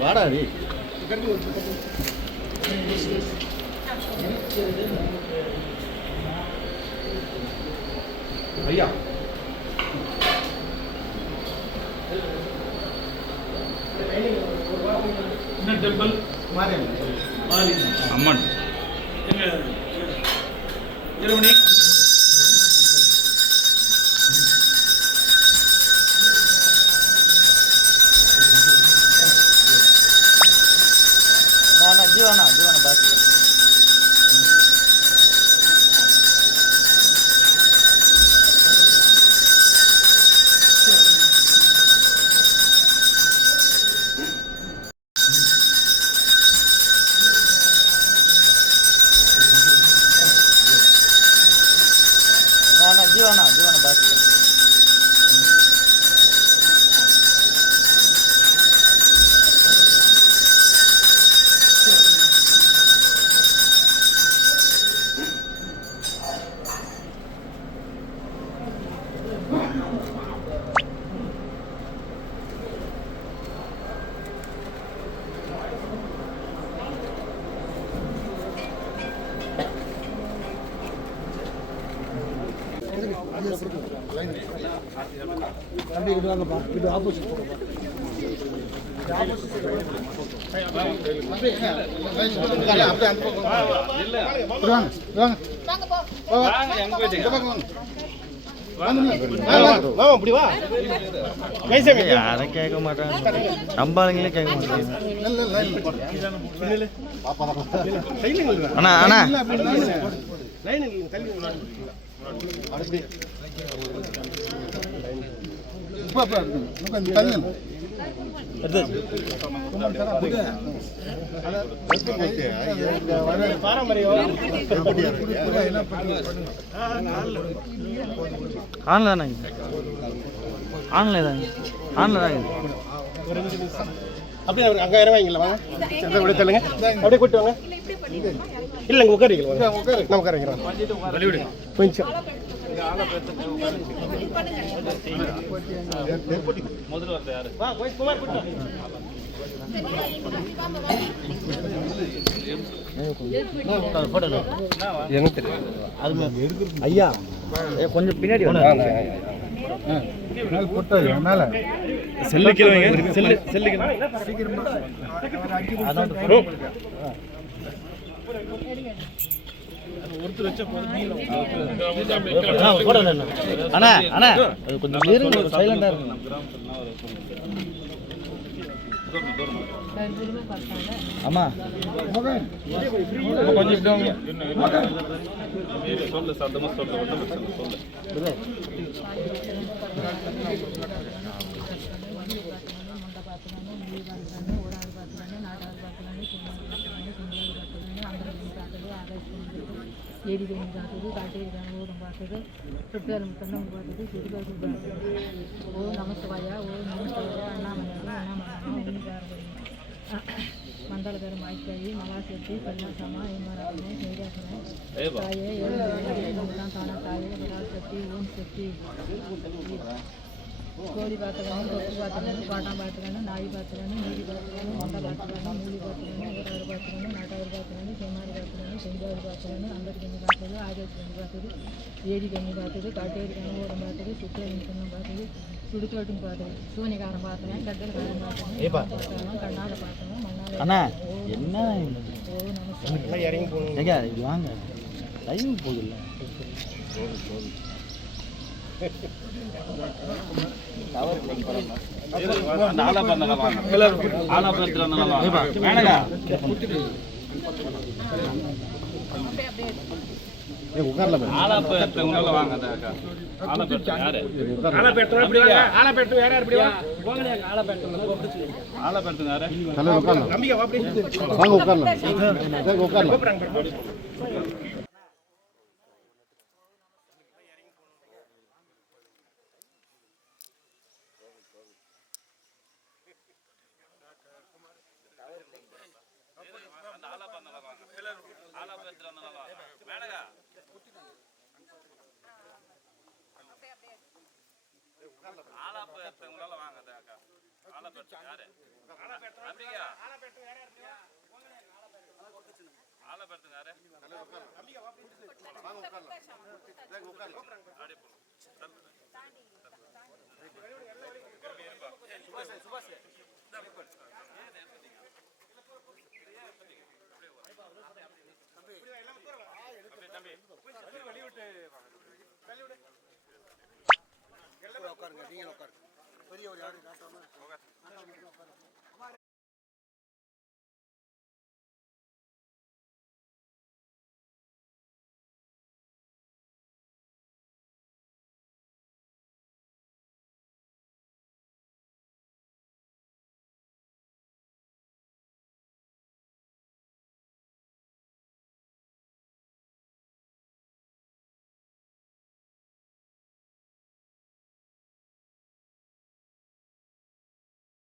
வாடா நீ ஐயா டெம்பிள் அம்மன் இருமணி ஜீவானா பாஸ் ஜீவானா பாஸ் தம்பி கிட்ட வாங்கப்பா இது ஆப்போசிட் போங்கப்பா யாரும் கேட்க மாட்டாங்க நம்பாளுங்களே கேட்க மாட்டாங்க அண்ணா அண்ணா அப்படியே அங்க இறவாங்களா வாங்க அப்படியே தள்ளுங்க அப்படியே கூட்டு வாங்க இல்ல இங்க உட்காரிக்கலாம் நான் உட்காரிக்கிறேன் கொஞ்சம் முதல்ல வரது யாரு வா குமார் கூட்டு எனக்கு தெரியும் அது ஐயா கொஞ்சம் பின்னாடி மேல செல்லு கீழே செல்லு சீக்கிரமா ஒருத்தர் வச்ச அண்ணா அண்ணா கொஞ்சம் சைலண்டா இருக்கு ஆமா கொஞ்சம் சொல்லு சத்தமா சொல்லு ஏடி கண்ணி பார்த்தது காட்டேரி கனவோடும் பார்த்தது சுற்றியாலும் தன்னம் பார்த்தது சிறுகாசு பார்த்தது ஓ நமஸ்தவாயா அண்ணாமலையா மண்டலதரம் ஆய்ச்சாயி மகாசக்தி கண்ணாசமா ஏமாராமனே நைராசனே தாயே ஏழுதான் தானா தாயே பராசக்தி ஓம் சக்தி கோழி பார்த்துக்கணும் கொக்கு பார்த்துக்கணும் பாட்டாம் பார்த்துக்கணும் நாய் பார்த்துக்கணும் நீதி பார்த்துக்கணும் மொண்டை பார்த்துக்கணும் மூலி பார்த்துக்கணும் ஊராறு பார்த்துக்கணும் நாட்டாறு பார்த்துக்கணும் செம்மாரி பார்த்துக்கணும் செஞ்சாறு பார்த்துக்கணும் அம்பது கண்ணி பார்த்தது ஆகாசி கண்ணி பார்த்தது ஏரி கண்ணி பார்த்தது காட்டேரி கனவோடம் பார்த்தது சுற்றியலின் கண்ணம் பார்த்தது சுடுகாட்டும் பார்த்தது சூனிகாரம் பார்த்தேன் கட்டல் காரம் பார்த்தேன் கண்ணால பார்த்தேன் மண்ணால என்ன ஓ நமஸ்காரம் இறங்கி போகணும் இது வாங்க டைம் போகுதுல்ல உட்காரலாம். உட்காருங்க, நீங்களும் உட்காருங்க. பெரிய ஒரு யாரும்